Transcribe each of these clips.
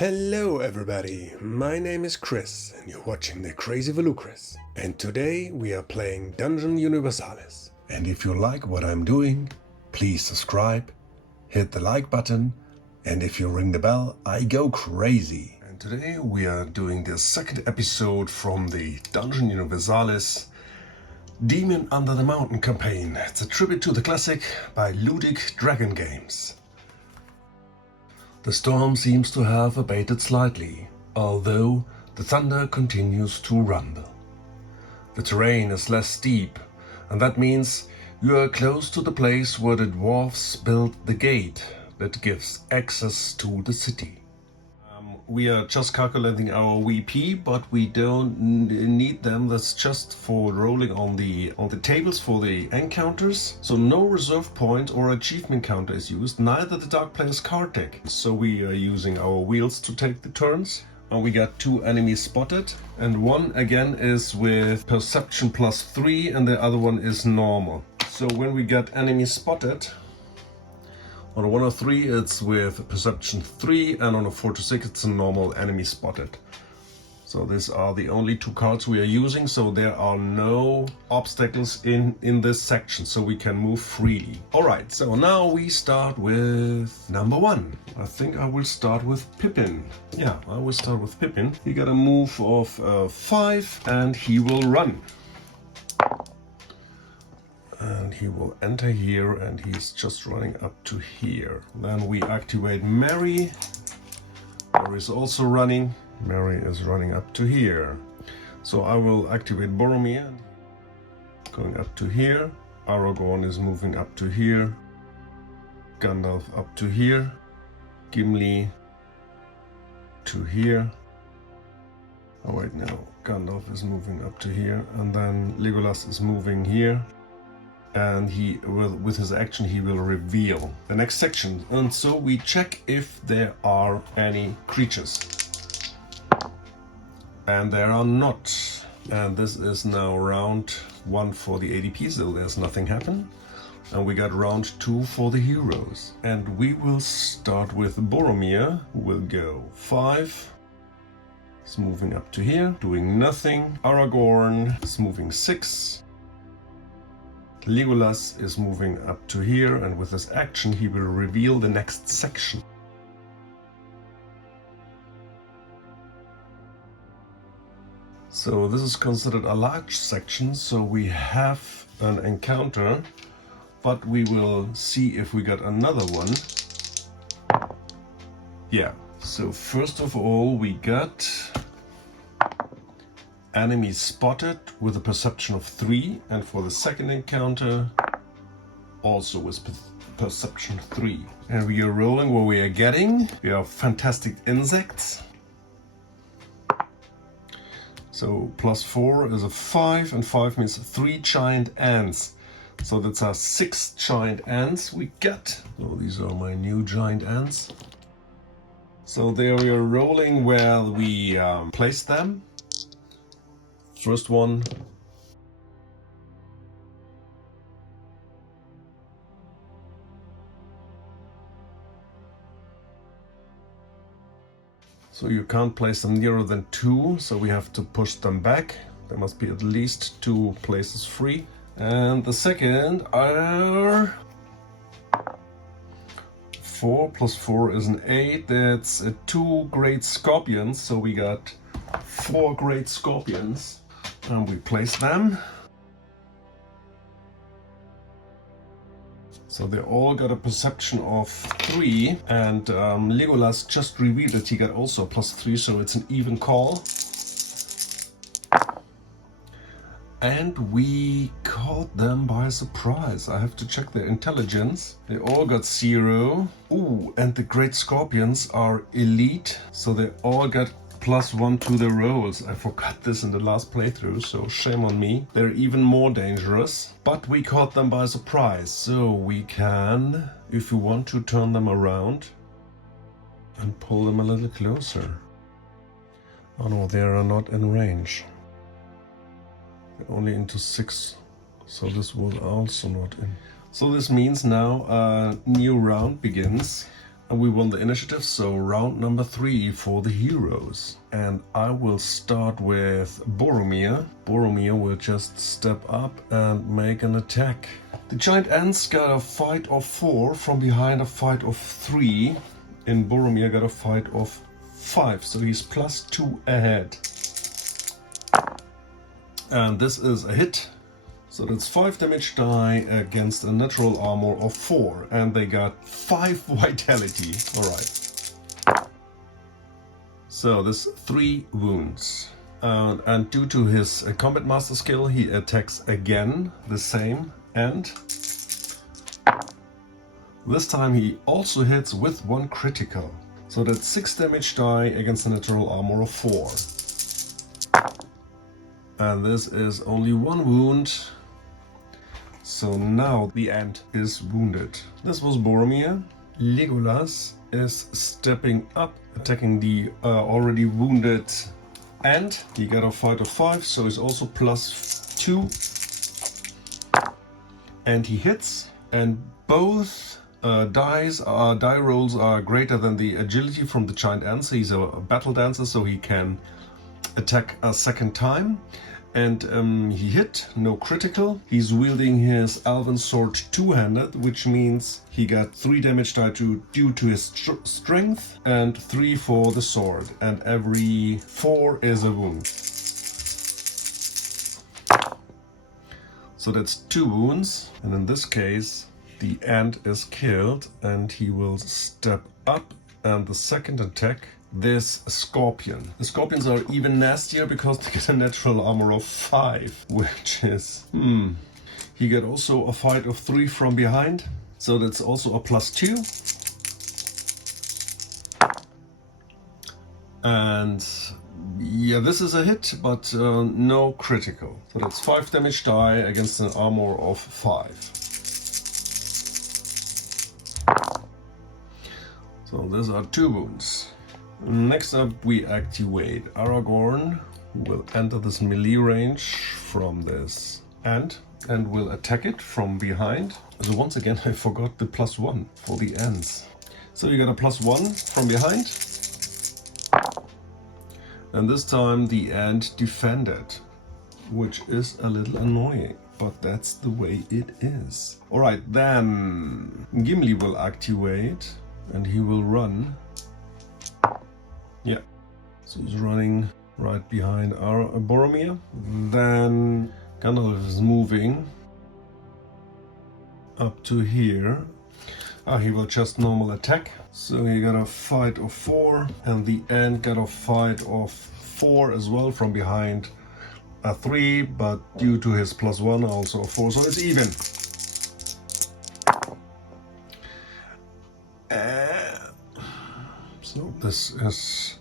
Hello everybody, my name is Chris and you're watching the Crazy Veluchris. And today we are playing Dungeon Universalis. And if you like what I'm doing, please subscribe, hit the like button, and if you ring the bell, I go crazy. And today we are doing the second episode from the Dungeon Universalis Demon Under the Mountain campaign. It's a tribute to the classic by Ludic Dragon Games. The storm seems to have abated slightly, although the thunder continues to rumble. The terrain is less steep, and that means you are close to the place where the dwarves built the gate that gives access to the city. We are just calculating our VP, but we don't need them. That's just for rolling on the tables for the encounters. So no reserve point or achievement counter is used, neither the dark player's card deck. So we are using our wheels to take the turns. And we got 2 enemies spotted, and one again is with perception +3 and the other one is normal. So when we get enemies spotted, on a 1 or 3 it's with perception 3, and on a 4 to 6 it's a normal enemy spotted. So these are the only 2 cards we are using, so there are no obstacles in this section, so we can move freely. Alright, so now we start with number 1. I think I will start with Pippin. Yeah, I will start with Pippin. He got a move of 5 and he will run. And he will enter here, and he's just running up to here. Then we activate Mary. Mary is also running. Mary is running up to here. So I will activate Boromir, going up to here. Aragorn is moving up to here. Gandalf up to here. Gimli to here. Oh wait, no. Gandalf is moving up to here, and then Legolas is moving here. And he will, with his action, he will reveal the next section. And so we check if there are any creatures. And there are not. And this is now round 1 for the ADP, so there's nothing happen. And we got round 2 for the heroes. And we will start with Boromir, who will go 5. He's moving up to here, doing nothing. Aragorn is moving 6. Legolas is moving up to here, and with his action he will reveal the next section. So this is considered a large section, so we have an encounter, but we will see if we got another one. Yeah, so first of all we got enemy spotted with a perception of 3, and for the second encounter also with perception 3. And we are rolling what we are getting. We have fantastic insects. So +4 is a 5, and 5 means 3 giant ants. So that's our 6 giant ants we get. So these are my new giant ants. So there we are rolling where we place them. First one. So you can't place them nearer than 2, so we have to push them back. There must be at least 2 places free. And the second are 4 + 4 is an 8. That's 2 great scorpions, so we got 4 great scorpions. And we place them. So they all got a perception of 3, and Legolas just revealed that he got also a +3, so it's an even call. And we caught them by surprise. I have to check their intelligence. They all got 0. Ooh, and the great scorpions are elite, so they all got +1 to the rolls. I forgot this in the last playthrough, so shame on me. They're even more dangerous, but we caught them by surprise. So we can, if you want to, turn them around and pull them a little closer. Oh no, they are not in range. They're only into 6, so this was also not in. So this means now a new round begins. And we won the initiative, so round number 3 for the heroes. And I will start with Boromir. Boromir will just step up and make an attack. The giant ants got a fight of 4, from behind a fight of 3. And Boromir got a fight of 5, so he's +2 ahead. And this is a hit. So that's 5 damage die against a natural armor of 4, and they got 5 vitality. Alright. So this 3 wounds. And due to his combat master skill, he attacks again, the same, and this time he also hits with 1 critical. So that's 6 damage die against a natural armor of 4. And this is only 1 wound. So now the ant is wounded. This was Boromir. Legolas is stepping up, attacking the already wounded ant. He got a fight of 5, so he's also +2. And he hits, and both die rolls are greater than the agility from the giant ant. So he's a battle dancer, so he can attack a second time. And he hit, no critical. He's wielding his elven sword two-handed, which means he got 3 damage die due to his strength and 3 for the sword. And every 4 is a wound. So that's 2 wounds. And in this case, the ant is killed and he will step up. And the second attack, this scorpion. The scorpions are even nastier because they get a natural armor of 5, which is... He got also a fight of 3 from behind, so that's also a +2. And yeah, this is a hit, but no critical. So that's 5 damage die against an armor of 5. So these are 2 wounds. Next up we activate Aragorn, who will enter this melee range from this ant and will attack it from behind. So once again I forgot the +1 for the ants. So you got a +1 from behind. And this time the ant defended, which is a little annoying, but that's the way it is. Alright, then Gimli will activate and he will run. Yeah, so he's running right behind our Boromir. Then Gandalf is moving up to here. He will just normal attack. So he got a fight of 4, and the ant got a fight of 4 as well from behind a 3, but due to his +1 also a 4, so it's even. So this is,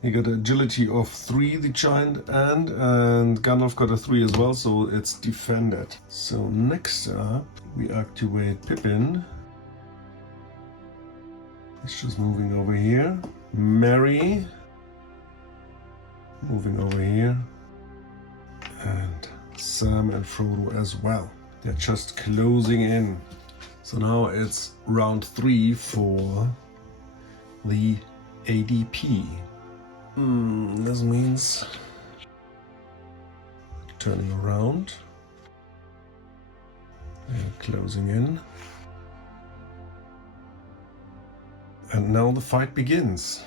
he got agility of 3, the giant ant, and Gandalf got a 3 as well, so it's defended. So next up, we activate Pippin. He's just moving over here. Merry, moving over here. And Sam and Frodo as well. They're just closing in. So now it's round 3 for the ADP. This means turning around and closing in. And now the fight begins.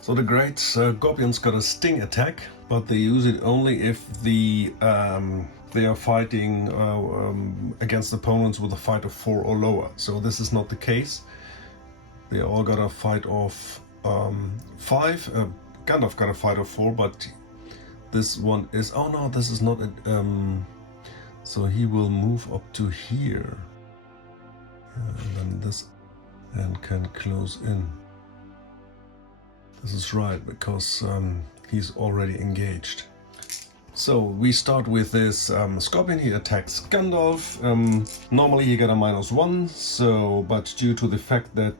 So the great goblins got a sting attack, but they use it only if they are fighting against opponents with a fight of 4 or lower. So this is not the case. They all got a fight of 5. Gandalf got a fight of 4, but this one is... Oh no, this is not... so he will move up to here. And then this... and can close in. This is right, because he's already engaged. So we start with this Scorpion. He attacks Gandalf. Normally he got a -1, so but due to the fact that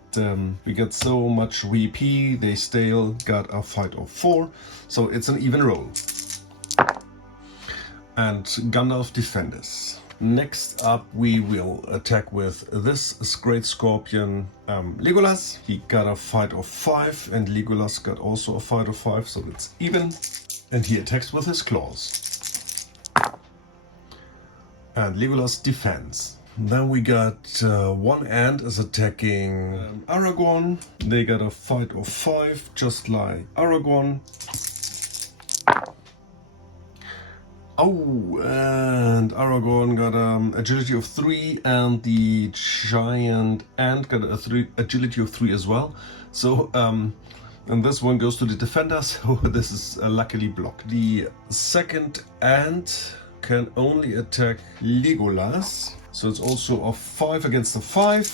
we get so much VP, they still got a fight of 4, so it's an even roll. And Gandalf defends. Next up, we will attack with this great scorpion, Legolas. He got a fight of 5, and Legolas got also a fight of 5, so it's even. And he attacks with his claws. And Legolas defends. Then we got one ant is attacking Aragorn. They got a fight of 5, just like Aragorn. Oh, and Aragorn got agility of 3, and the giant ant got agility of 3 as well. So, and this one goes to the defender, so this is luckily blocked. The second ant can only attack Legolas, so it's also a 5 against a 5.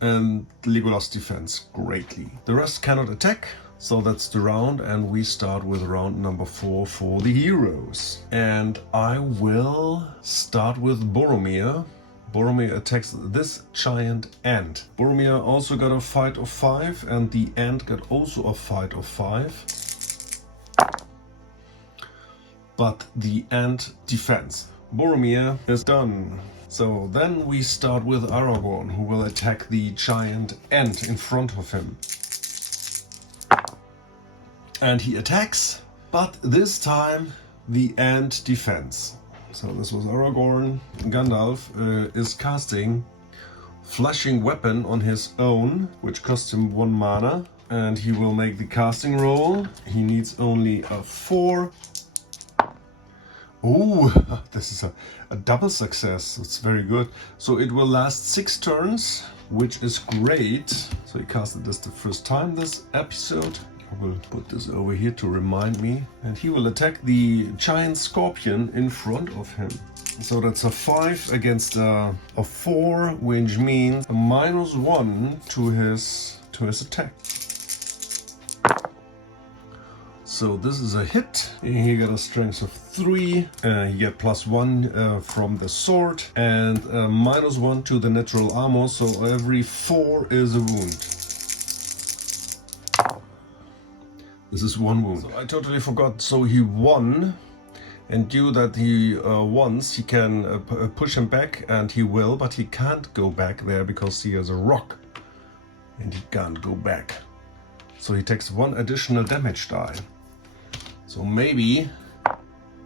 And Legolas defends greatly. The rest cannot attack. So that's the round, and we start with round number 4 for the heroes. And I will start with Boromir. Boromir attacks this giant ant. Boromir also got a fight of 5, and the ant got also a fight of 5. But the ant defends. Boromir is done. So then we start with Aragorn, who will attack the giant ant in front of him. And he attacks, but this time the ant defends. So this was Aragorn. Gandalf is casting Flashing Weapon on his own, which costs him 1 mana. And he will make the casting roll. He needs only a 4. Oh, this is a double success. It's very good. So it will last 6 turns, which is great. So he casted this the first time this episode. I will put this over here to remind me. And he will attack the giant scorpion in front of him. So that's a 5 against a 4, which means a -1 to his attack. So this is a hit. He got a strength of 3. He got +1 from the sword and -1 to the natural armor. So every 4 is a wound. This is 1 wound. So I totally forgot. So he won, and due that he wants, he can push him back, and he will, but he can't go back there because he has a rock, and he can't go back. So he takes 1 additional damage die. So maybe,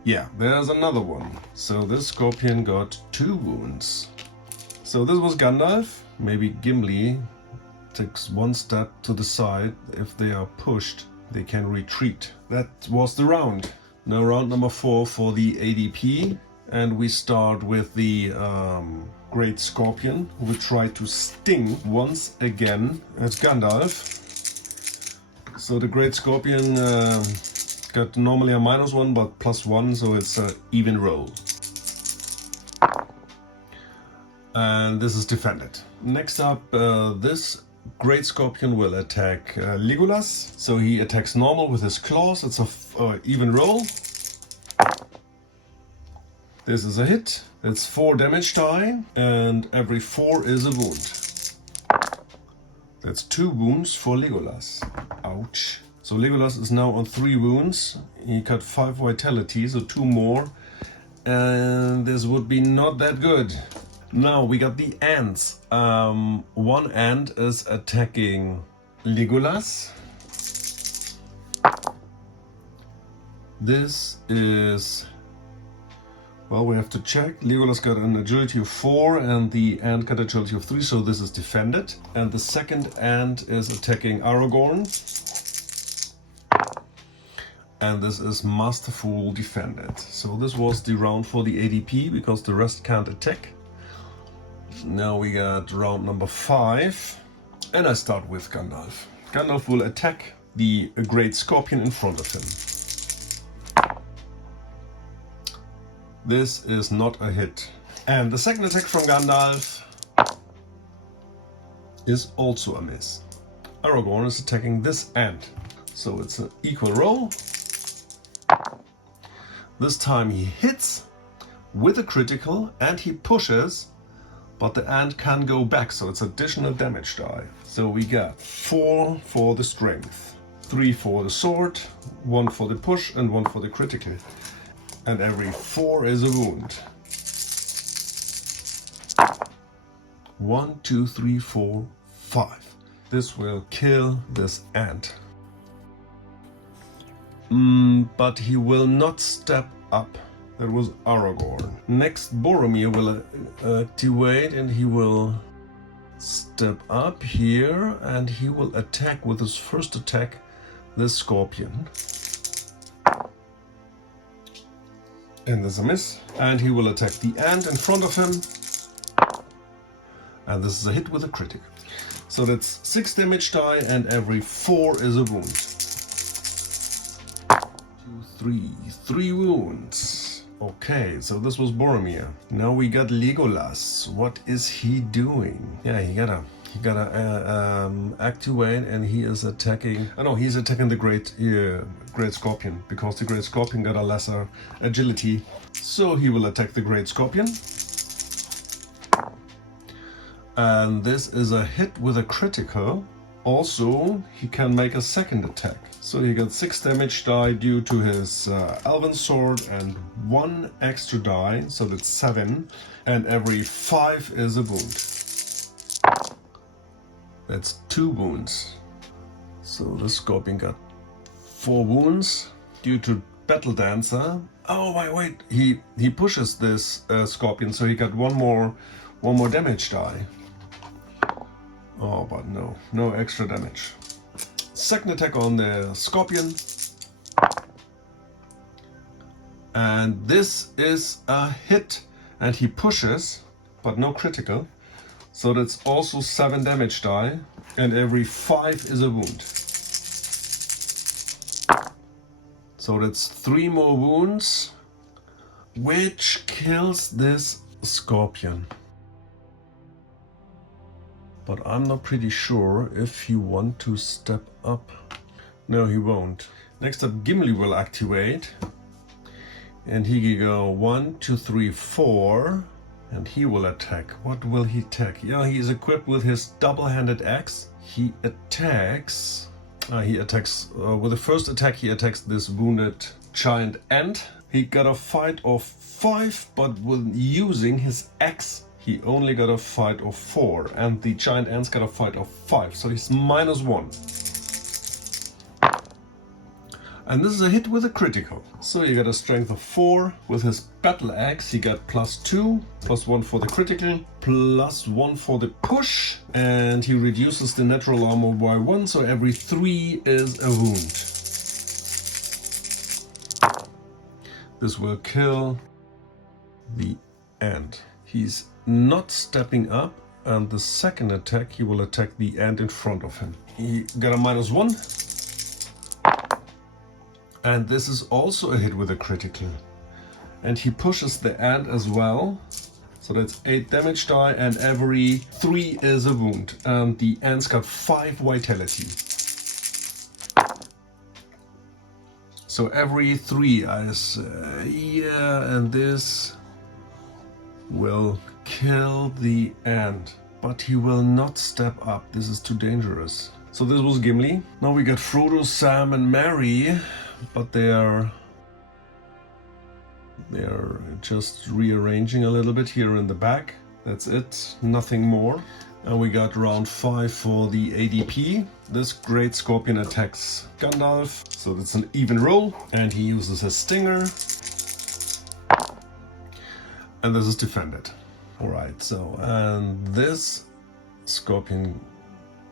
yeah, there's another one. So this scorpion got 2 wounds. So this was Gandalf. Maybe Gimli takes 1 step to the side. If they are pushed, they can retreat. That was the round. Now round number 4 for the ADP, and we start with the Great Scorpion, who will try to sting once again at Gandalf. So the Great Scorpion got normally a -1 but +1, so it's an even roll. And this is defended. Next up, this Great Scorpion will attack Legolas. So he attacks normal with his claws. It's a even roll. This is a hit. It's 4 damage die, and every 4 is a wound. That's 2 wounds for Legolas. Ouch. So Legolas is now on 3 wounds. He got 5 vitality, so 2 more. And this would be not that good. Now we got the ants. 1 ant is attacking Legolas. This is, well, we have to check. Legolas got an agility of 4 and the ant got agility of 3, so this is defended. And the second ant is attacking Aragorn. And this is masterful defended. So this was the round for the ADP because the rest can't attack. Now we got round number 5, and I start with Gandalf. Gandalf will attack the Great Scorpion in front of him. This is not a hit. And the second attack from Gandalf is also a miss. Aragorn is attacking this ant. So it's an equal roll. This time he hits with a critical and he pushes, but the ant can go back, so it's additional damage die. So we got 4 for the strength, 3 for the sword, 1 for the push and 1 for the critical. and every 4 is a wound. 1, 2, 3, 4, 5. This will kill this ant. But he will not step up. That was Aragorn. Next, Boromir will activate, and he will step up here, and he will attack with his first attack this scorpion. And there's a miss. And he will attack the ant in front of him. And this is a hit with a critic. So that's 6 damage die, and every 4 is a wound. 2, 3 wounds. Okay, so this was Boromir. Now we got Legolas. What is he doing? Yeah, he gotta activate, and he is attacking. Oh no, he's attacking the great scorpion, because the great scorpion got a lesser agility. So he will attack the great scorpion. And this is a hit with a critical. Also, he can make a second attack. So he got 6 damage die due to his elven sword, and 1 extra die, so that's 7. And every 5 is a wound. That's 2 wounds. So the scorpion got 4 wounds due to Battle Dancer. Oh wait, he pushes this scorpion, so he got one more damage die. Oh, but no extra damage. Second attack on the scorpion. And this is a hit, and he pushes, but no critical. So that's also 7 damage die, and every 5 is a wound. So that's 3 more wounds, which kills this scorpion. But I'm not pretty sure if he want to step up. No, he won't. Next up, Gimli will activate. And he can go 1, 2, 3, 4. And he will attack. What will he attack? Yeah, he is equipped with his double-handed axe. He attacks... with the first attack, he attacks this wounded giant ant. He got a fight of 5, but when using his axe, he only got a fight of 4, and the giant ants got a fight of 5, so he's -1. And this is a hit with a critical. So he got a strength of 4. With his battle axe, he got +2, +1 for the critical, +1 for the push, and he reduces the natural armor by 1, so every 3 is a wound. This will kill the ant. He's not stepping up, and the second attack he will attack the ant in front of him. He got a -1, and this is also a hit with a critical, and he pushes the ant as well, so that's 8 damage die, and every 3 is a wound, and the ant's got 5 vitality. So every 3 is and this will kill the ant, but he will not step up. This is too dangerous. So this was Gimli. Now we got Frodo, Sam, and Merry, but they are just rearranging a little bit here in the back. That's it, nothing more. And we got round 5 for the ADP. This great scorpion attacks Gandalf, so that's an even roll, and he uses his stinger. And this is defended. Alright, so, and this scorpion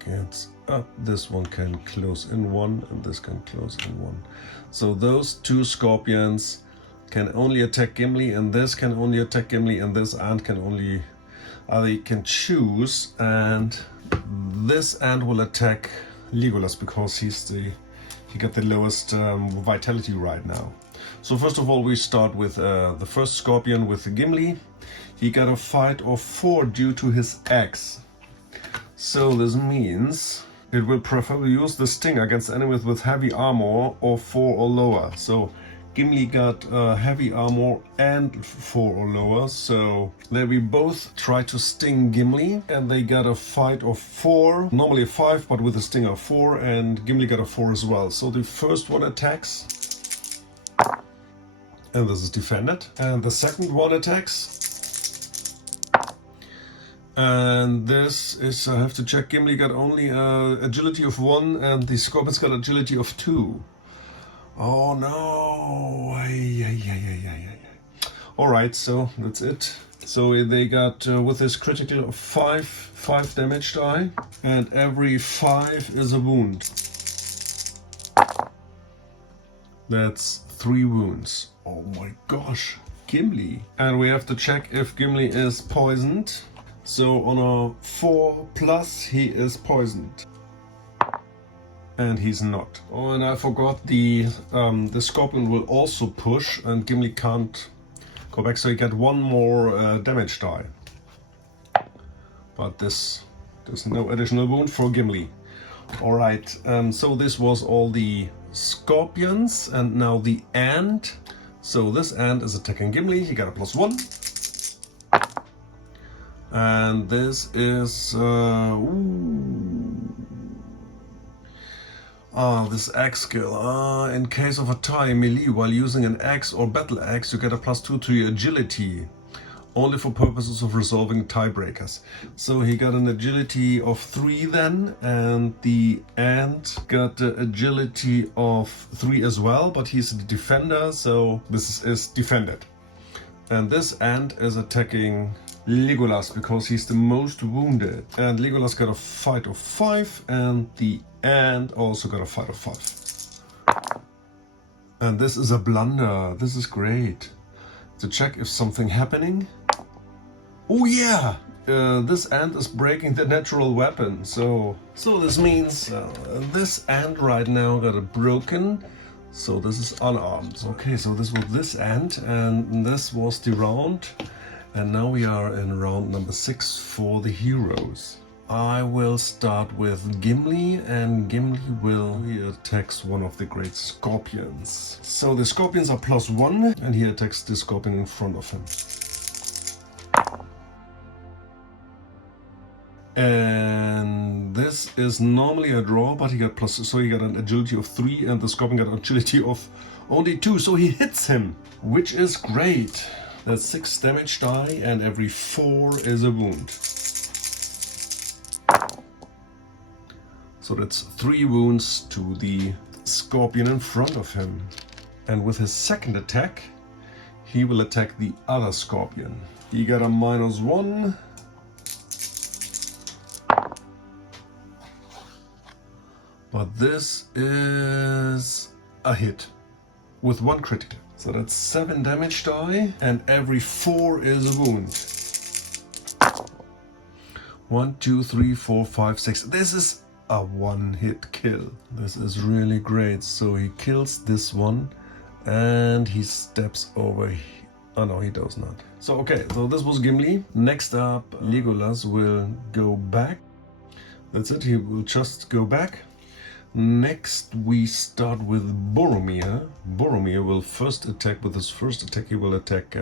gets up. This one can close in 1, and this can close in 1. So those 2 scorpions can only attack Gimli, and this can only attack Gimli, and this ant can only... they can choose, and this ant will attack Legolas because he got the lowest vitality right now. So first of all, we start with the first scorpion with Gimli. He got a fight of 4 due to his axe. So this means it will preferably use the sting against enemies with heavy armor or 4 or lower. So Gimli got heavy armor and 4 or lower, so there we both try to sting Gimli, and they got a fight of 4, normally a 5, but with a sting of 4, and Gimli got a 4 as well. So the first one attacks, and this is defended. And the second one attacks. And this is, I have to check, Gimli got only agility of 1 and the Scorpion's got agility of 2. Oh no! Alright, so that's it. So they got, with this critical of 5 damage die, and every 5 is a wound. That's 3 wounds. Oh my gosh, Gimli. And we have to check if Gimli is poisoned. So on a 4+, he is poisoned. And he's not. Oh, and I forgot the Scorpion will also push, and Gimli can't go back, so he got 1 more damage die. But there's no additional wound for Gimli. Alright, so this was all the Scorpions, and now the Ant. So this Ant is attacking Gimli, he got a +1. And this is this axe skill. In case of a tie melee while using an axe or battle axe, you get a +2 to your agility, only for purposes of resolving tiebreakers. So he got an agility of 3 then, and the Ant got the agility of 3 as well, but he's the defender, so this is defended. And this Ant is attacking Legolas because he's the most wounded. And Legolas got a fight of 5, and the Ant also got a fight of 5. And this is a blunder. This is great. To check if something happening. Oh yeah! This Ant is breaking the natural weapon. So this means this Ant right now got a broken. So this is unarmed. Okay, so this was this Ant, and this was the round. And now we are in round number 6 for the heroes. I will start with Gimli, and Gimli he attacks one of the great Scorpions. So the Scorpions are +1, and he attacks the Scorpion in front of him. And this is normally a draw, but he got so he got an agility of 3, and the Scorpion got an agility of only 2, so he hits him, which is great. That's 6 damage die, and every 4 is a wound. So that's 3 wounds to the Scorpion in front of him. And with his second attack, he will attack the other Scorpion. He got a -1. But this is a hit with 1 critical. So that's 7 damage die, and every 4 is a wound. 1, 2, 3, 4, 5, 6. This is a 1-hit kill. This is really great. So he kills this one, and he steps over. Oh no, he does not. So okay, so this was Gimli. Next up, Legolas will go back. That's it, he will just go back. Next we start with Boromir. Boromir will first attack. With his first attack he will attack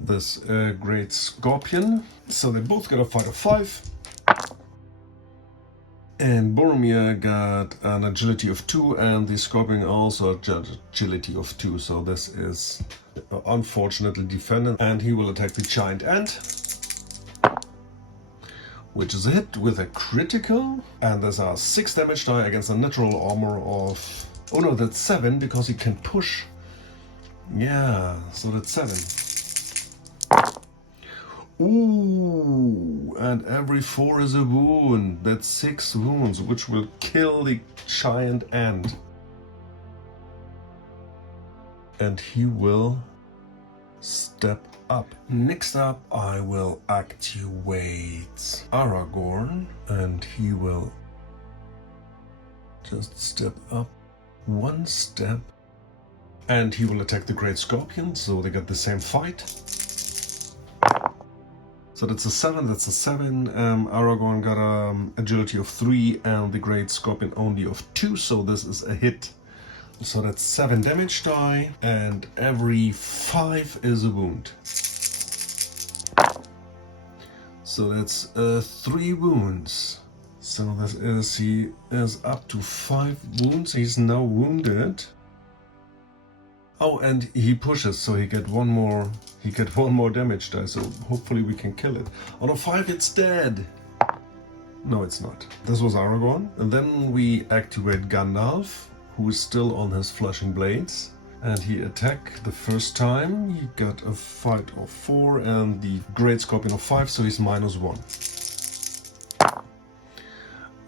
this great Scorpion. So they both got a fight of 5. And Boromir got an agility of 2, and the Scorpion also agility of 2. So this is unfortunately defended, and he will attack the Giant Ant, which is a hit with a critical, and there's a 6 damage die against a natural armor of, oh no, that's 7 because he can push. Yeah, so that's 7. Ooh, and every 4 is a wound. That's 6 wounds, which will kill the Giant Ant. And he will step up. Next up, I will activate Aragorn, and he will just step up 1 step, and he will attack the Great Scorpion, so they got the same fight. So that's a 7, that's a 7. Aragorn got agility of 3, and the Great Scorpion only of 2, so this is a hit. So that's 7 damage die, and every 5 is a wound. So that's 3 wounds. So that is, he is up to 5 wounds. He's now wounded. Oh, and he pushes, so he get one more damage die, so hopefully we can kill it. On a 5 it's dead! No, it's not. This was Aragorn. And then we activate Gandalf, who is still on his flashing blades. And he attacked the first time. He got a fight of 4 and the Great Scorpion of 5, so he's -1.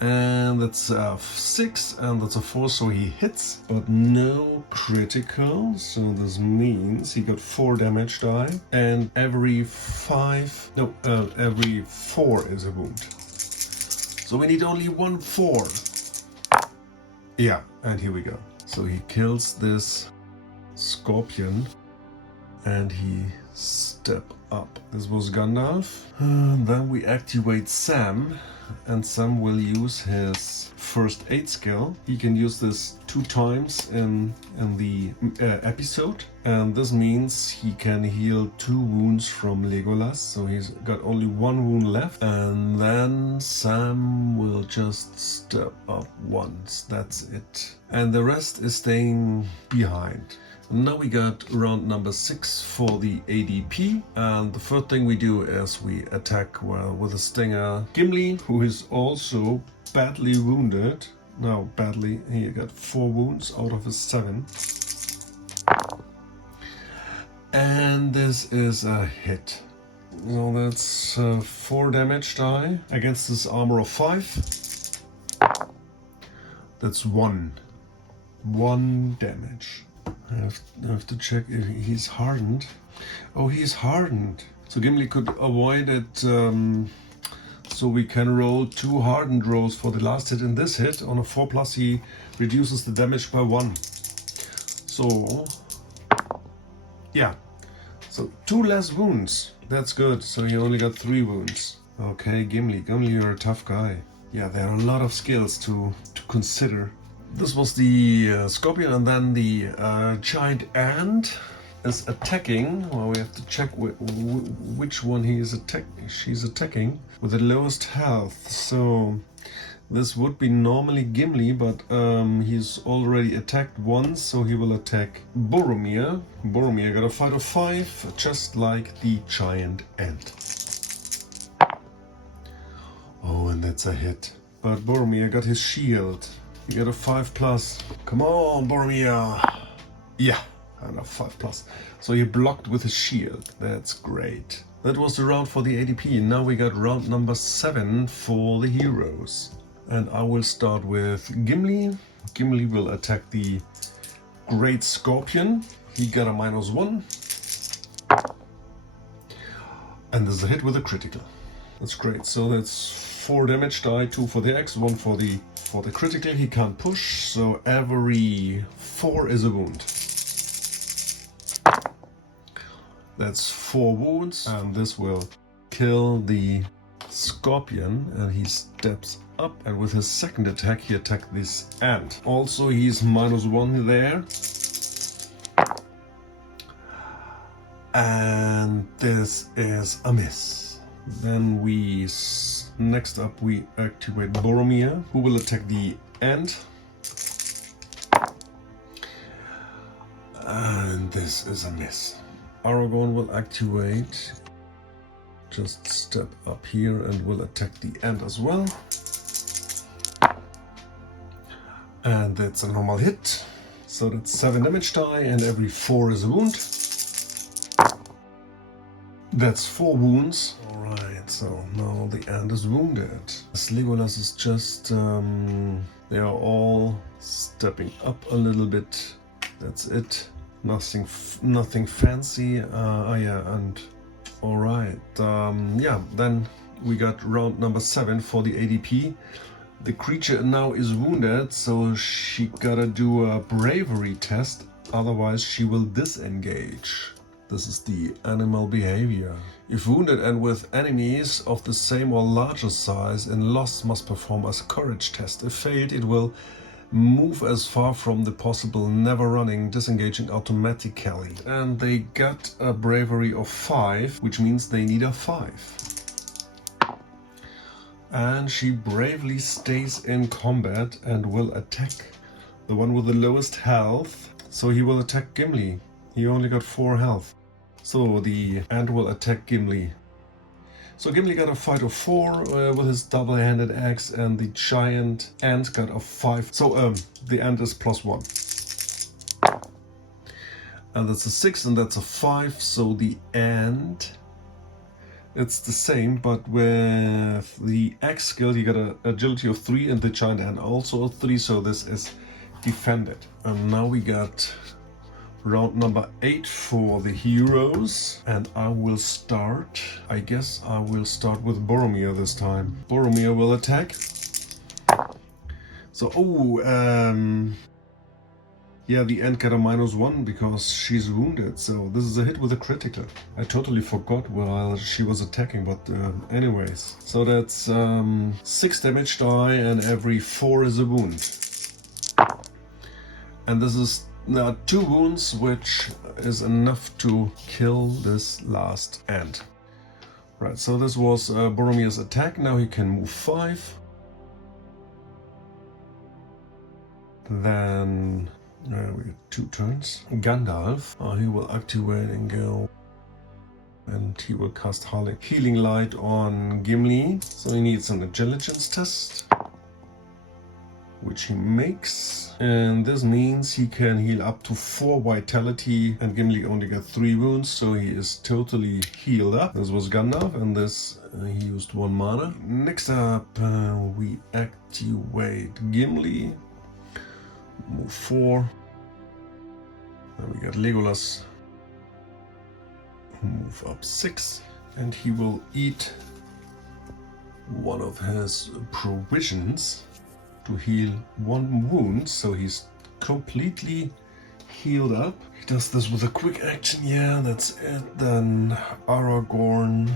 And that's a 6 and that's a 4, so he hits, but no critical. So this means he got 4 damage die, and every 4 is a wound. So we need only 1 4. Yeah, and here we go. So he kills this scorpion and he step up. This was Gandalf. Then we activate Sam, and Sam will use his first aid skill. He can use this 2 times in the episode, and this means he can heal 2 wounds from Legolas, so he's got only 1 wound left. And then Sam will just step up once, that's it. And the rest is staying behind. Now we got round number 6 for the ADP, and the first thing we do is we attack with a stinger Gimli, who is also badly wounded. No, badly, he got 4 wounds out of his 7. And this is a hit. So that's 4 damage die against this armor of 5. That's 1 damage. I have to check if he's hardened. Oh, he's hardened. So Gimli could avoid it, so we can roll 2 hardened rolls for the last hit. In this hit, on a 4+, he reduces the damage by 1. So, yeah. So 2 less wounds. That's good. So he only got 3 wounds. Okay, Gimli, you're a tough guy. Yeah, there are a lot of skills to consider. This was the scorpion, and then the giant ant is attacking. Well, we have to check which one she's attacking with the lowest health. So this would be normally Gimli, but he's already attacked once, so he will attack Boromir. Boromir got a fight of 5, just like the giant ant. Oh, and that's a hit. But Boromir got his shield. He got a 5+. Come on, Boromir. Yeah, and a 5+. So he blocked with his shield. That's great. That was the round for the ADP. Now we got round number 7 for the heroes. And I will start with Gimli. Gimli will attack the Great Scorpion. He got a -1. And there's a hit with a critical. That's great. So that's 4 damage die, 2 for the X, 1 for the critical. He can't push, so every 4 is a wound. That's 4 wounds, and this will kill the scorpion. And he steps up, and with his second attack he attacked this ant. Also he's -1 there. And this is a miss. Then next up we activate Boromir, who will attack the ant. And this is a miss. Aragorn will activate, just step up here and will attack the ant as well. And that's a normal hit. So that's 7 damage die, and every 4 is a wound. That's 4 wounds. Alright, so now the ant is wounded. Legolas is just, they are all stepping up a little bit. That's it. Nothing fancy. Yeah, and alright. Yeah, then we got round number 7 for the ADP. The creature now is wounded, so she gotta do a bravery test, otherwise she will disengage. This is the animal behavior. If wounded and with enemies of the same or larger size and lost, must perform a courage test. If failed, it will move as far from the possible, never running, disengaging automatically. And they got a bravery of 5, which means they need a 5. And she bravely stays in combat and will attack the one with the lowest health. So he will attack Gimli. He only got 4 health. So the ant will attack Gimli. So Gimli got a fight of 4 with his double-handed axe, and the giant ant got a 5. So the ant is +1. And that's a 6 and that's a 5. So the ant, it's the same, but with the axe skill you got an agility of 3 and the giant ant also a 3. So this is defended. And now we got round number 8 for the heroes, and I will start, I guess I will start with Boromir this time. Boromir will attack. So, yeah, the ant got a -1 because she's wounded, so this is a hit with a critical. I totally forgot while she was attacking, but anyways. So that's 6 damage die, and every 4 is a wound. And this is 2 wounds, which is enough to kill this last ant. Right, so this was Boromir's attack. Now he can move 5. Then we get 2 turns. Gandalf, he will activate and go, and he will cast Healing Light on Gimli. So he needs an intelligence test, which he makes, and this means he can heal up to 4 vitality, and Gimli only got 3 wounds, so he is totally healed up. This was Gandalf, and this he used 1 mana. Next up, we activate Gimli, move 4, and we got Legolas, move up 6, and he will eat one of his provisions to heal 1 wound, so he's completely healed up. He does this with a quick action, yeah, that's it. Then Aragorn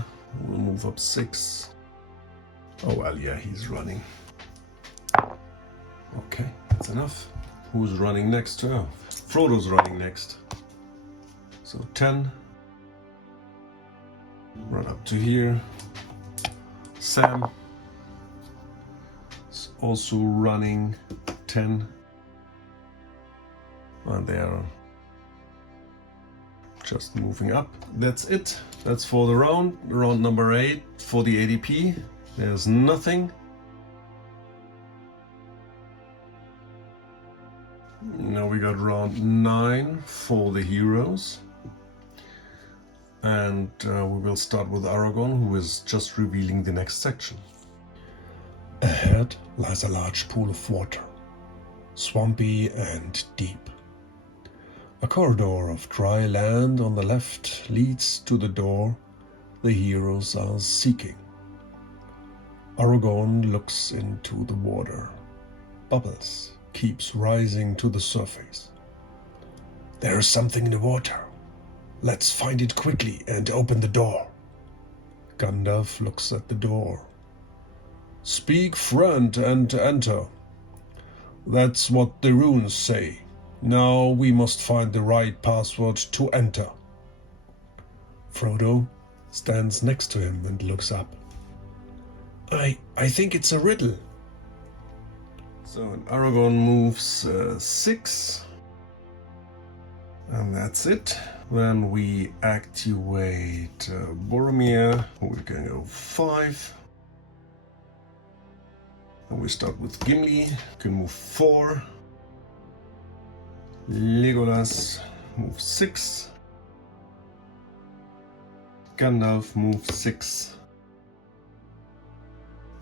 will move up 6. Oh well, yeah, he's running. Okay, that's enough. Who's running next? Oh, Frodo's running next. So 10. Run up to here. Sam also running 10, and they are just moving up. That's it. That's for the round. Round number 8 for the ADP. There's nothing. Now we got round 9 for the heroes, and we will start with Aragorn, who is just revealing the next section. Ahead lies a large pool of water, swampy and deep. A corridor of dry land on the left leads to the door the heroes are seeking. Aragorn looks into the water. Bubbles keeps rising to the surface. There is something in the water. Let's find it quickly and open the door. Gandalf looks at the door. Speak, friend, and enter. That's what the runes say. Now we must find the right password to enter. Frodo stands next to him and looks up. I think it's a riddle. So Aragorn moves 6. And that's it. Then we activate Boromir, who we can go 5. And we start with Gimli, can move 4. Legolas moves 6. Gandalf moves 6.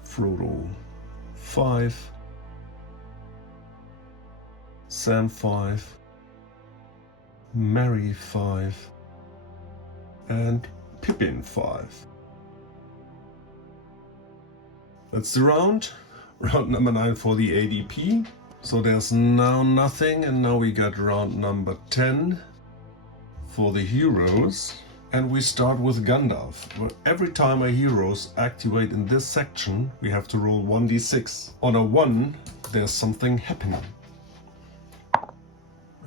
Frodo 5. Sam 5. Merry 5. And Pippin 5. That's the round. Round number 9 for the ADP. So there's now nothing, and now we got round number 10 for the heroes. And we start with Gandalf, where every time our heroes activate in this section, we have to roll 1d6. On a 1, there's something happening.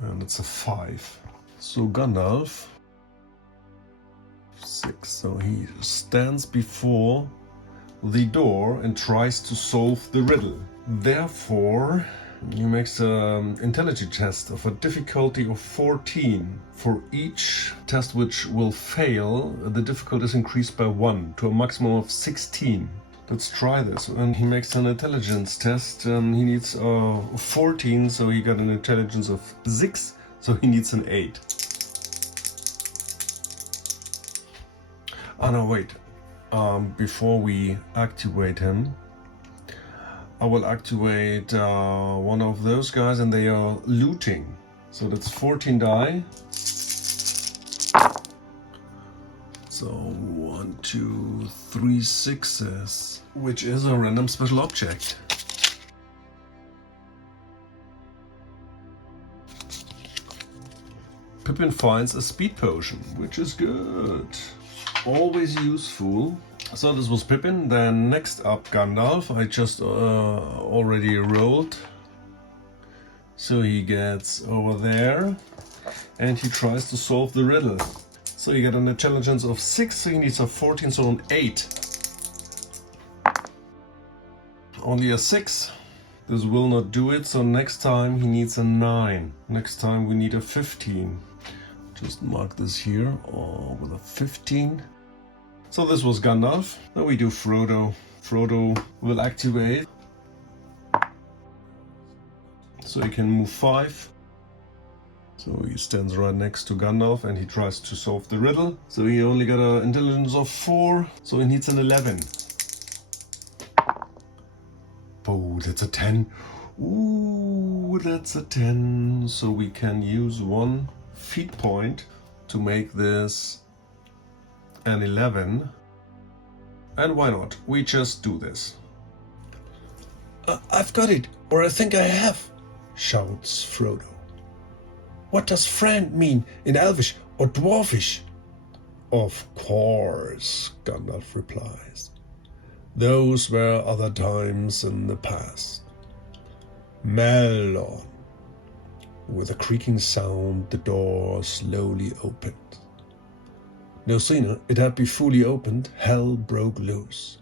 And it's a 5. So Gandalf, 6, so he stands before the door and tries to solve the riddle. Therefore, He makes an intelligence test of a difficulty of 14. For each test which will fail, the difficulty is increased by 1 to a maximum of 16. Let's try this. And he makes an intelligence test. He needs 14, so he got an intelligence of 6, so he needs an 8. Oh no, wait. Before we activate him, I will activate one of those guys, and they are looting. So that's 14 die. So 1, 2, 3 sixes, which is a random special object. Pippin finds a speed potion, which is good. Always useful. So this was Pippin. Then next up Gandalf. I just already rolled. So he gets over there and he tries to solve the riddle. So you get an intelligence of 6, so he needs a 14, so an 8. Only a 6. This will not do it, so next time he needs a 9. Next time we need a 15. Just mark this here with a 15. So this was Gandalf. Now we do Frodo. Frodo will activate. So he can move 5. So he stands right next to Gandalf and he tries to solve the riddle. So he only got an intelligence of 4, so he needs an 11. Oh, that's a 10. Ooh, that's a 10. So we can use 1 feat point to make this an 11. And why not? We just do this. I've got it, or I think I have, shouts Frodo. What does friend mean in Elvish or Dwarvish? Of course, Gandalf replies. Those were other times in the past. Melon. With a creaking sound, the door slowly opened. No sooner it had been fully opened, hell broke loose.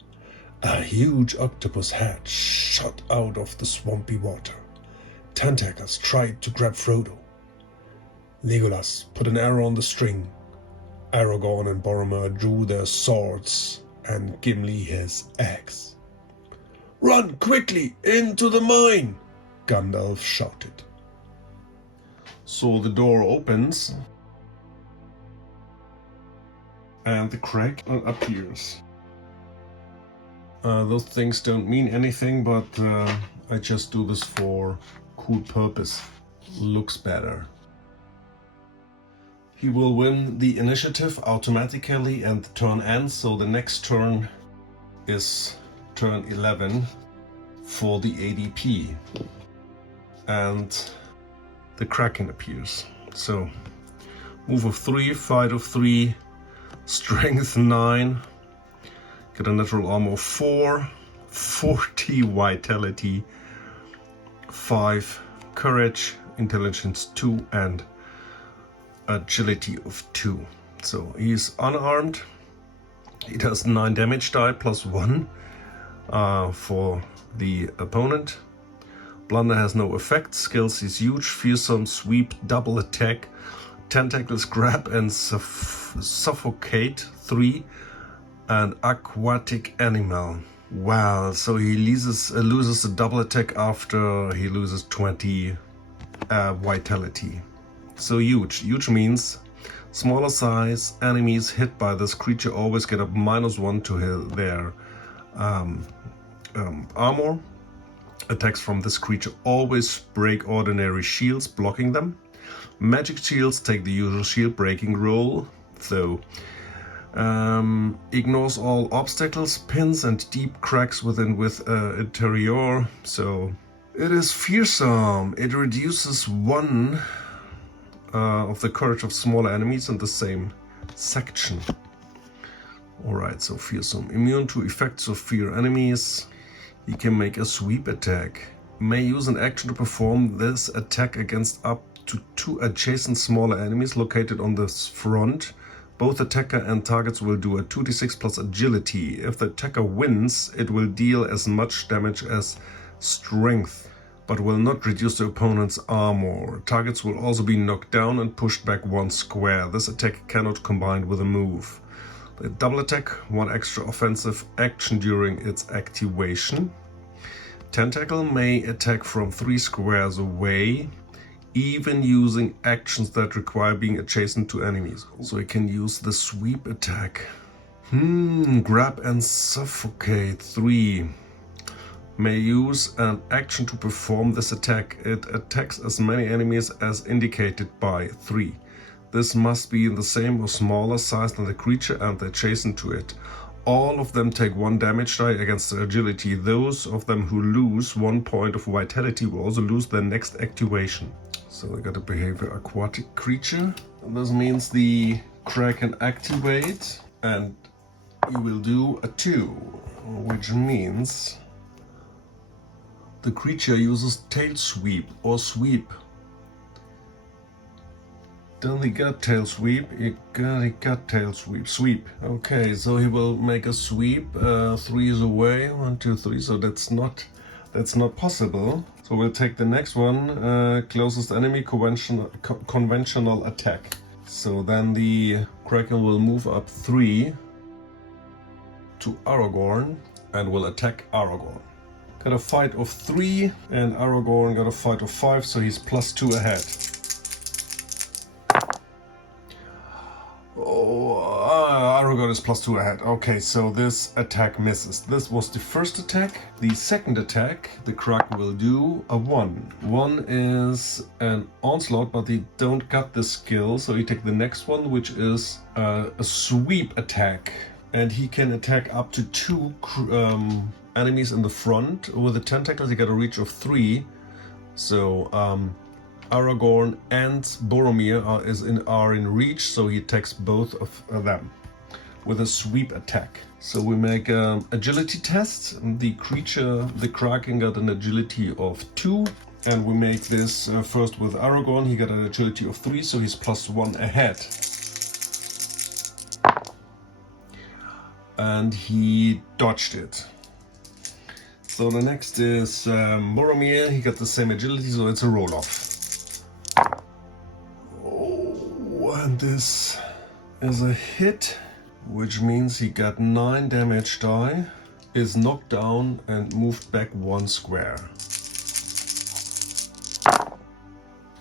A huge octopus head shot out of the swampy water. Tentacles tried to grab Frodo. Legolas put an arrow on the string. Aragorn and Boromir drew their swords, and Gimli his axe. "Run quickly into the mine!" Gandalf shouted. So the door opens and the Kraken appears. Those things don't mean anything, but I just do this for cool purpose. Looks better. He will win the initiative automatically and the turn ends, so the next turn is turn 11 for the ADP. And the Kraken appears. So move of 3, fight of 3, strength 9, get a natural armor of 4, 40 vitality, 5 courage, intelligence 2, and agility of 2. So he's unarmed. He does 9 damage die plus 1 for the opponent. Blunder has no effect. Skills is huge, fearsome, sweep, double attack, tentacles, grab and suffocate 3, and aquatic animal. Wow, so he loses a double attack after he loses 20 vitality. So huge means smaller size enemies hit by this creature always get a -1 to their armor. Attacks from this creature always break ordinary shields, blocking them. Magic shields take the usual shield breaking roll, so ignores all obstacles, pins and deep cracks with interior. So it is fearsome. It reduces 1 of the courage of smaller enemies in the same section. Alright, so fearsome. Immune to effects of fear enemies. He can make a sweep attack. May use an action to perform this attack against up to 2 adjacent smaller enemies located on the front. Both attacker and targets will do a 2d6 plus agility. If the attacker wins, it will deal as much damage as strength but will not reduce the opponent's armor. Targets will also be knocked down and pushed back 1 square. This attack cannot combine with a move. The double attack, 1 extra offensive action during its activation. Tentacle may attack from 3 squares away, even using actions that require being adjacent to enemies. So he can use the sweep attack. Grab and suffocate, 3. May use an action to perform this attack. It attacks as many enemies as indicated by 3. This must be in the same or smaller size than the creature and adjacent to it. All of them take 1 damage die against their agility. Those of them who lose 1 point of vitality will also lose their next activation. So we got a behavior aquatic creature. And this means the Kraken activate and you will do a 2, which means the creature uses tail sweep or sweep. Then he got tail sweep, he got tail sweep, sweep. Okay, so he will make a sweep, 3 is away, 1, 2, 3, so that's not possible. So we'll take the next one, closest enemy conventional attack. So then the Kraken will move up 3 to Aragorn and will attack Aragorn. Got a fight of 3 and Aragorn got a fight of 5, so he's +2 ahead. Aragorn is +2 ahead. Okay, so this attack misses. This was the first attack. The second attack, the Kraken will do a 1. 1 is an onslaught, but they don't got the skill, so you take the next one, which is a sweep attack. And he can attack up to 2 enemies in the front. With the tentacles, he got a reach of 3. So Aragorn and Boromir are in reach, so he attacks both of them with a sweep attack. So we make an agility test. The creature, the Kraken, got an agility of 2. And we make this first with Aragorn. He got an agility of 3, so he's +1 ahead. And he dodged it. So the next is Boromir. He got the same agility, so it's a roll-off. Oh, and this is a hit, which means he got 9 damage die, is knocked down and moved back 1 square.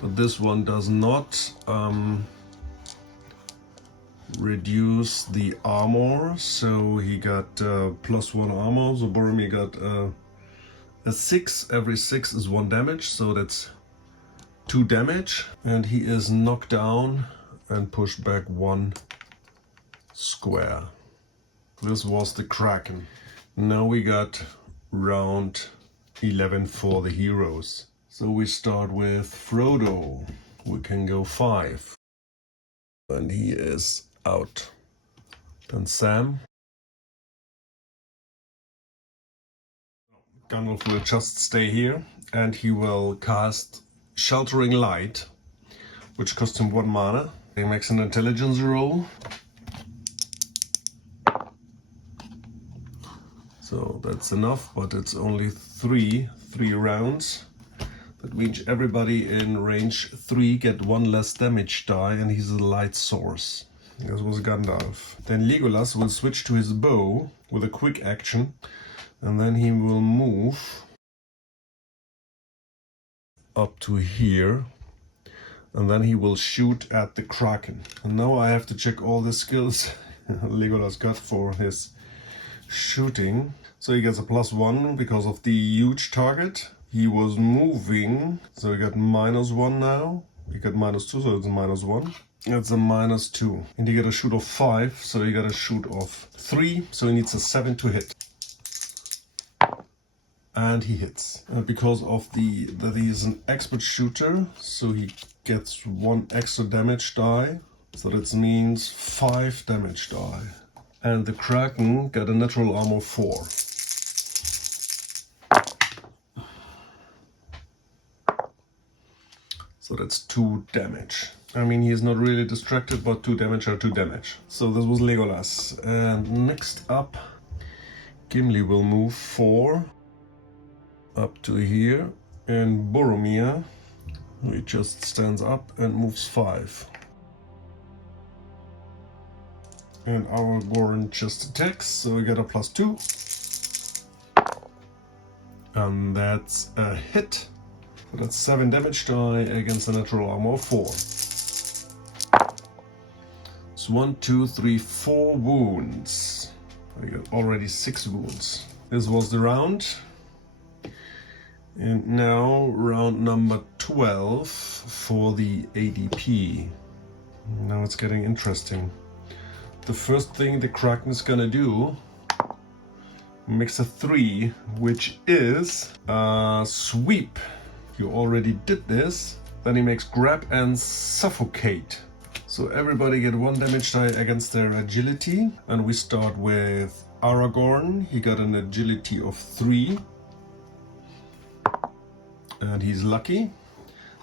But this one does not reduce the armor, so he got +1 armor. So Boromir got a 6. Every 6 is 1 damage, so that's 2 damage. And he is knocked down and pushed back 1 square. This was the Kraken. Now we got round 11 for the heroes. So we start with Frodo. We can go 5. And he is out. Then Sam. Gandalf will just stay here and he will cast Sheltering Light, which costs him 1 mana. He makes an intelligence roll. So that's enough, but it's only 3 rounds. That means everybody in range 3 get 1 less damage die, and he's a light source. This was Gandalf. Then Legolas will switch to his bow with a quick action, and then he will move up to here, and then he will shoot at the Kraken. And now I have to check all the skills Legolas got for his shooting. So he gets a +1 because of the huge target. He was moving, so he got -1 now. He got -2, so it's a -1. It's a -2. And he got a shoot of 5, so he got a shoot of 3, so he needs a 7 to hit. And he hits. Because of that he is an expert shooter, so he gets 1 extra damage die. So that means 5 damage die. And the Kraken got a natural armor 4. So that's 2 damage. I mean, he's not really distracted, but 2 damage are 2 damage. So this was Legolas. And next up, Gimli will move 4 up to here. And Boromir, he just stands up and moves 5. And Aragorn just attacks, so we get a +2. And that's a hit. So that's 7 damage die against a natural armor of 4. It's 1, 2, 3, 4 wounds. I got already 6 wounds. This was the round. And now round number 12 for the ADP. Now it's getting interesting. The first thing the Kraken is gonna do, makes a 3, which is a sweep. You already did this. Then he makes grab and suffocate. So everybody get 1 damage die against their agility. And we start with Aragorn. He got an agility of 3. And he's lucky.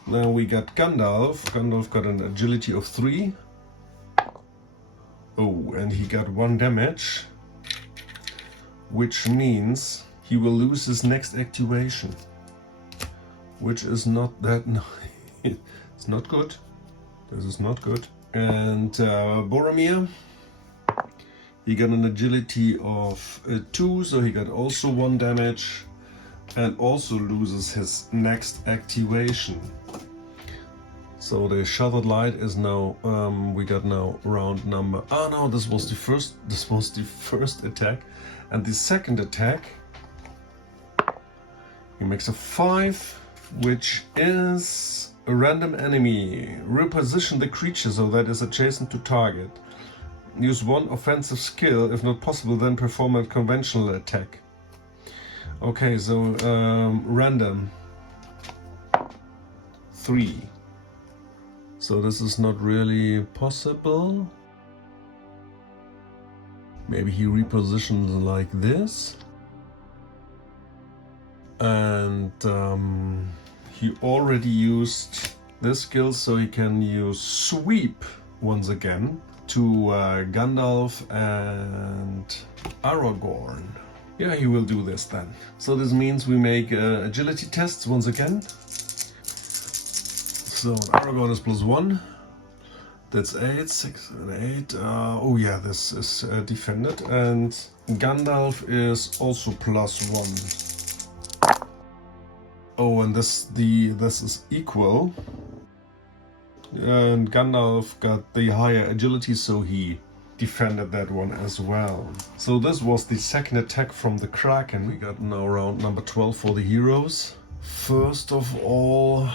Then we got Gandalf. Gandalf got an agility of 3. Oh, and he got 1 damage. Which means he will lose his next activation. Which is not that nice. It's not good. This is not good. And Boromir, he got an agility of 2, so he got also 1 damage. And also loses his next activation. So the Shattered Light is now, we got now round number, no, this was the first attack. And the second attack, he makes a 5, which is a random enemy. Reposition the creature so that is adjacent to target. Use 1 offensive skill, if not possible, then perform a conventional attack. Okay, so random 3. So this is not really possible. Maybe he repositions like this. And he already used this skill, so he can use sweep once again to Gandalf and Aragorn. Yeah, he will do this then. So this means we make agility tests once again. So Aragorn is +1. That's 8, 6, and 8. Oh yeah, this is defended. And Gandalf is also +1. Oh, and this is equal. And Gandalf got the higher agility, so he defended that one as well. So this was the second attack from the Kraken. We got now round number 12 for the heroes. First of all,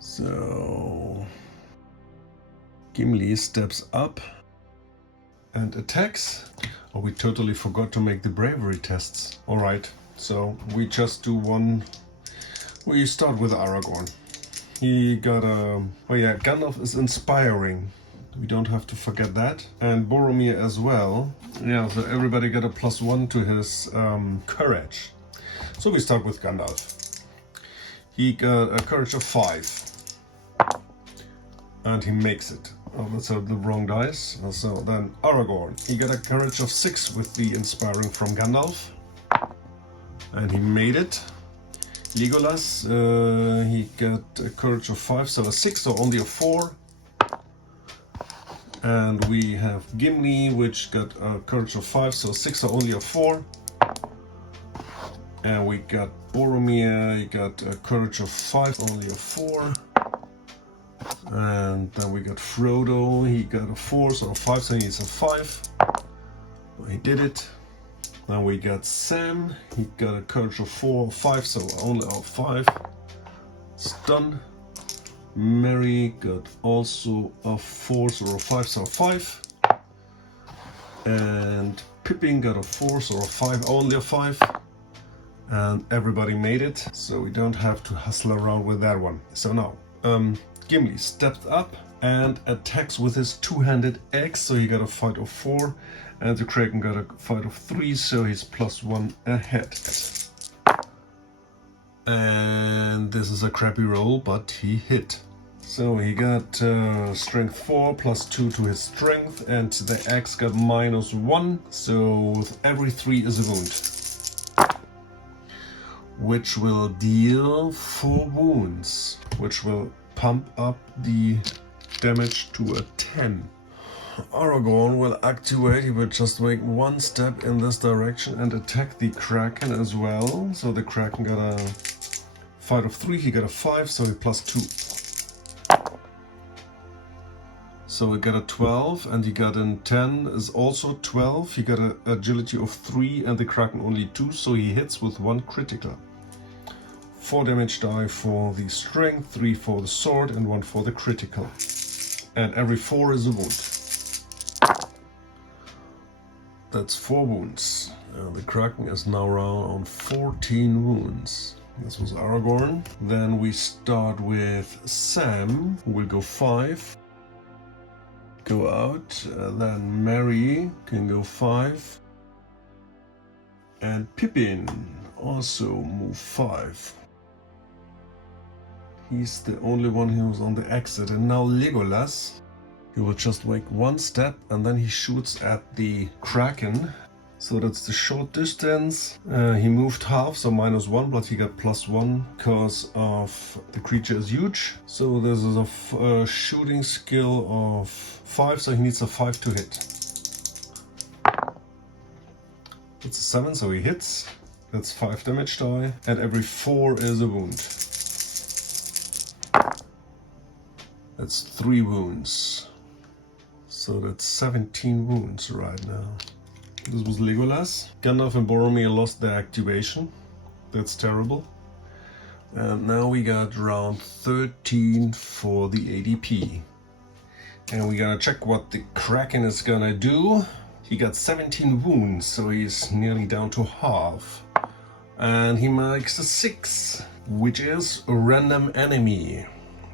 so Gimli steps up and attacks. Oh, we totally forgot to make the bravery tests. Alright, so we just do one. We start with Aragorn. He got a... Oh yeah, Gandalf is inspiring. We don't have to forget that. And Boromir as well. Yeah, so everybody got a +1 to his courage. So we start with Gandalf. He got a courage of 5. And he makes it. Oh, that's the wrong dice. So then Aragorn. He got a courage of 6 with the inspiring from Gandalf. And he made it. Legolas, he got a courage of 5, so a 6, so only a 4. And we have Gimli, which got a courage of 5, so 6, so only a 4. And we got Boromir, he got a courage of 5, only a 4. And then we got Frodo, he got a 4, so a 5, so he's a 5. He did it. Then we got Sam, he got a courage of 4 or 5, so only a 5. It's done. Merry got also a 4 or a 5, so a 5. And Pippin got a 4 or a 5, only a 5. And everybody made it, so we don't have to hustle around with that one. So now, Gimli stepped up and attacks with his two-handed axe, so he got a fight of 4. And the Kraken got a fight of 3, so he's +1 ahead. And this is a crappy roll, but he hit. So he got strength 4 +2 to his strength, and the axe got -1, so every 3 is a wound. which will deal 4 wounds, which will pump up the damage to a 10. Aragorn will activate, he will just make 1 step in this direction and attack the Kraken as well. So the Kraken got a fight of 3, he got a 5, so he plus 2. So he got a 12 and he got a 10 is also 12. He got an agility of 3 and the Kraken only 2, so he hits with 1 critical. 4 damage die for the strength, 3 for the sword and 1 for the critical. And every 4 is a wound. That's 4 wounds. The Kraken is now around on 14 wounds. This was Aragorn. Then we start with Sam, who will go 5. Go out. Then Mary can go 5. And Pippin also move 5. He's the only one who's on the exit. And now Legolas. He will just make 1 step and then he shoots at the Kraken. So that's the short distance. He moved half, so -1, but he got +1 because of the creature is huge. So this is a shooting skill of 5, so he needs a 5 to hit. It's a 7, so he hits. That's 5 damage die, and every 4 is a wound. That's 3 wounds. So that's 17 wounds right now. This was Legolas. Gandalf and Boromir lost their activation. That's terrible. And now we got round 13 for the ADP. And we gotta check what the Kraken is gonna do. He got 17 wounds, so he's nearly down to half. And he makes a 6, which is a random enemy.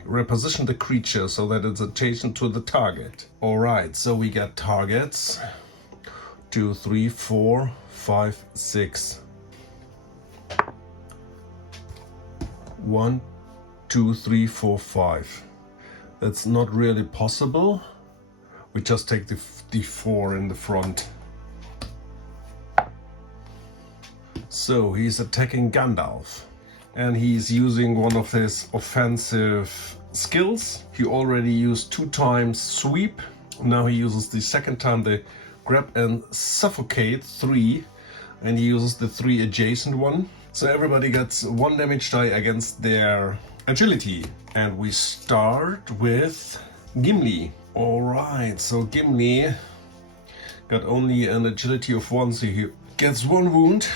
Reposition the creature so that it's adjacent to the target. Alright, so we got targets. 2, 3, 4, 5, 6. 1, 2, 3, 4, 5. That's not really possible. We just take the D4 in the front. So he's attacking Gandalf. And he's using one of his offensive skills. He already used 2 times sweep. Now he uses the second time the grab and suffocate 3, and he uses the 3 adjacent one. So everybody gets 1 damage die against their agility. And we start with Gimli. Alright, so Gimli got only an agility of 1, so he gets 1 wound.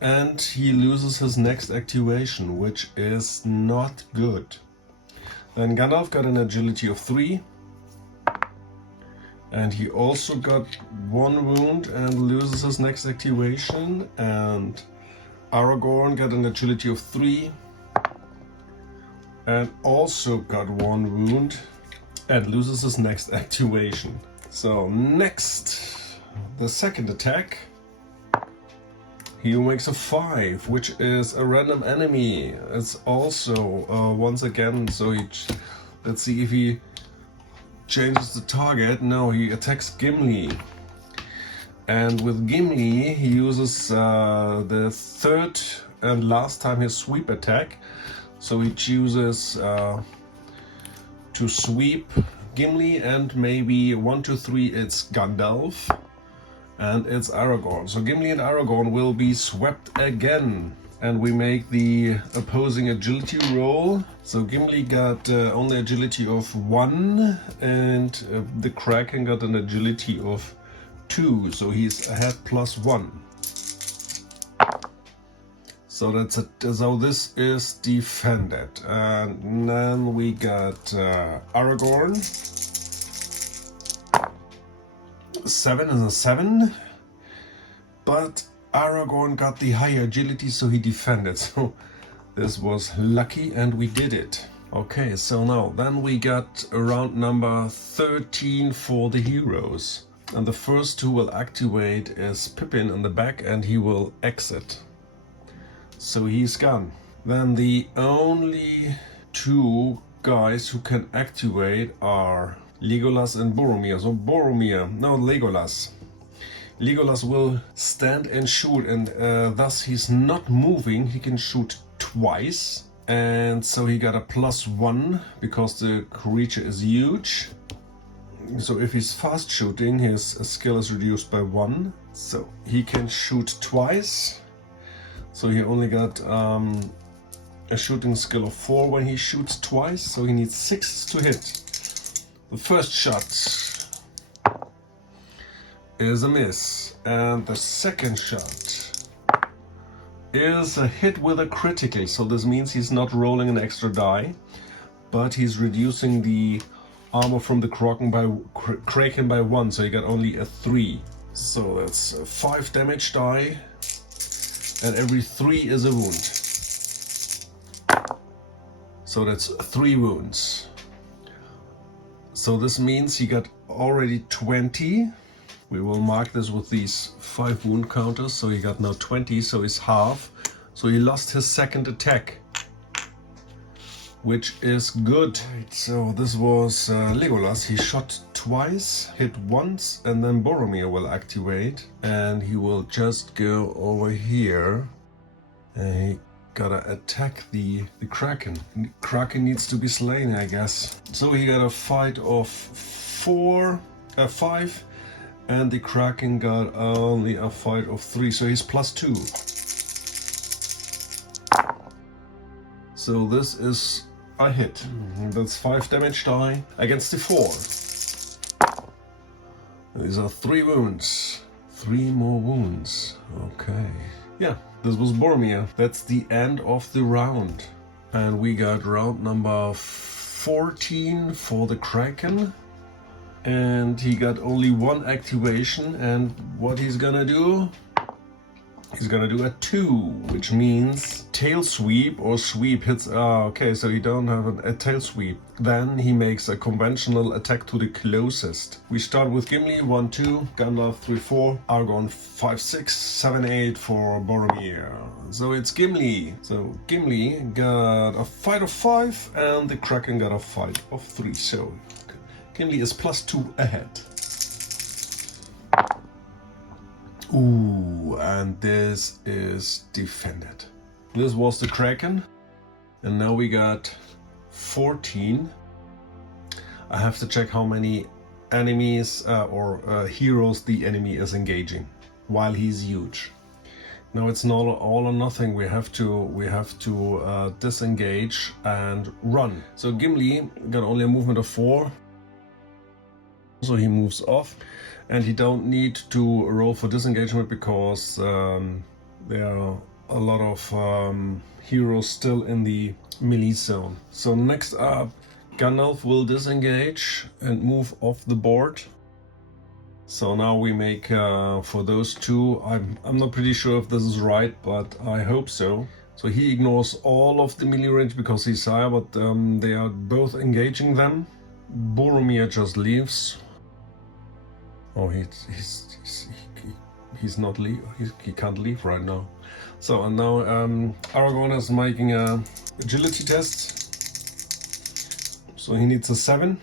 And he loses his next activation, which is not good. Then Gandalf got an agility of 3. And he also got 1 wound and loses his next activation. And Aragorn got an agility of 3. And also got 1 wound and loses his next activation. So next, the second attack. He makes a 5, which is a random enemy. It's also once again, so let's see if he changes the target. No, he attacks Gimli. And with Gimli, he uses the third and last time his sweep attack. So he chooses to sweep Gimli, and maybe 1, 2, 3, it's Gandalf. And it's Aragorn. So Gimli and Aragorn will be swept again. And we make the opposing agility roll. So Gimli got only agility of 1, and the Kraken got an agility of 2. So he's ahead +1. So that's it. So this is defended. And then we got Aragorn. 7 is a 7, but Aragorn got the higher agility, so he defended. So this was lucky and we did it. Okay, so now then we got round number 13 for the heroes. And the first who will activate is Pippin in the back, and he will exit. So he's gone. Then the only 2 guys who can activate are Legolas and Boromir. So Legolas. Legolas will stand and shoot, and thus he's not moving. He can shoot twice, and so he got a +1 because the creature is huge. So if he's fast shooting, his skill is reduced by 1. So he can shoot twice. So he only got a shooting skill of 4 when he shoots twice. So he needs 6 to hit. The first shot is a miss. And the second shot is a hit with a critical. So this means he's not rolling an extra die, but he's reducing the armor from the Kraken by 1, so you got only a 3. So that's 5 damage die, and every 3 is a wound. So that's 3 wounds. So this means he got already 20. We will mark this with these 5 wound counters, so he got now 20, so he's half. So he lost his second attack, which is good. Right, so this was Legolas. He shot twice, hit once, and then Boromir will activate, and he will just go over here, and he gotta attack the Kraken. The Kraken needs to be slain, I guess. So he got a fight of 5, and the Kraken got only a fight of 3, so he's +2. So this is a hit. That's 5 damage die against the 4. These are 3 wounds. 3 more wounds. Okay. Yeah, this was Boromir. That's the end of the round. And we got round number 14 for the Kraken. And he got only 1 activation. And what he's gonna do? He's gonna do a 2, which means tail sweep or sweep hits. Okay, so you don't have a tail sweep. Then he makes a conventional attack to the closest. We start with Gimli, 1, 2, Gandalf 3, 4, Aragorn 5, 6, 7, 8 for Boromir. So it's Gimli. So Gimli got a fight of 5, and the Kraken got a fight of 3. So Gimli is +2 ahead. Ooh, and this is defended. This was the Kraken, and now we got 14. I have to check how many enemies or heroes the enemy is engaging while he's huge. Now it's not all or nothing. We have to disengage and run. So Gimli got only a movement of 4, so he moves off. And he don't need to roll for disengagement because there are a lot of heroes still in the melee zone. So next up, Gandalf will disengage and move off the board. So now we make for those 2. I'm not pretty sure if this is right, but I hope so. So he ignores all of the melee range because he's higher, but they are both engaging them. Boromir just leaves. Oh, he's not leave. He can't leave right now. So and now Aragorn is making a agility test. So he needs a 7.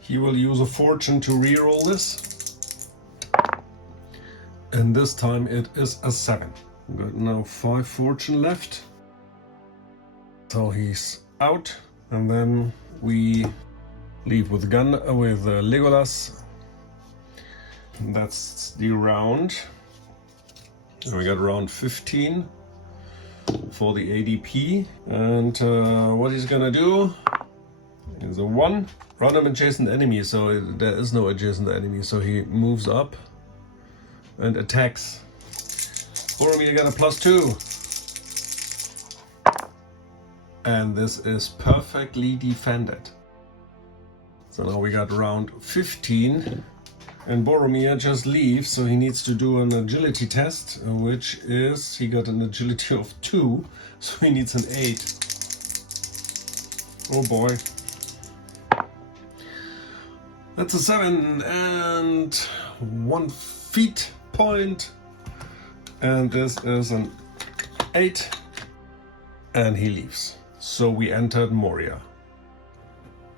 He will use a fortune to reroll this, and this time it is a 7. Got now 5 fortune left. So he's out, and then we leave with Legolas. That's the round. And we got round 15 for the ADP. And what he's gonna do is a 1. Random adjacent enemy, so there is no adjacent enemy. So he moves up and attacks. Boromir got a +2. And this is perfectly defended. So now we got round 15, and Boromir just leaves, so he needs to do an agility test, which is, he got an agility of 2, so he needs an 8. Oh boy. That's a 7 and 1 feat point, and this is an 8, and he leaves. So we entered Moria.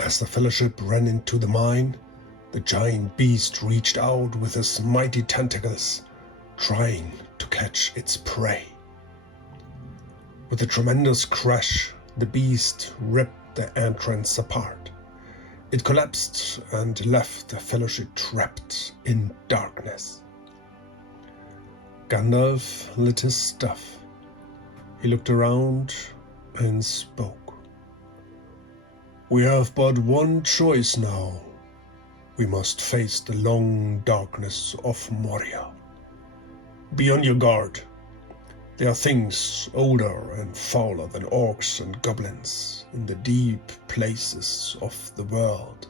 As the Fellowship ran into the mine, The giant beast reached out with his mighty tentacles, trying to catch its prey. With a tremendous crash, the beast ripped the entrance apart. It collapsed and left the fellowship trapped in darkness. Gandalf lit his stuff. He looked around and spoke. "We have but one choice now. We must face the long darkness of Moria. Be on your guard. There are things older and fouler than orcs and goblins in the deep places of the world.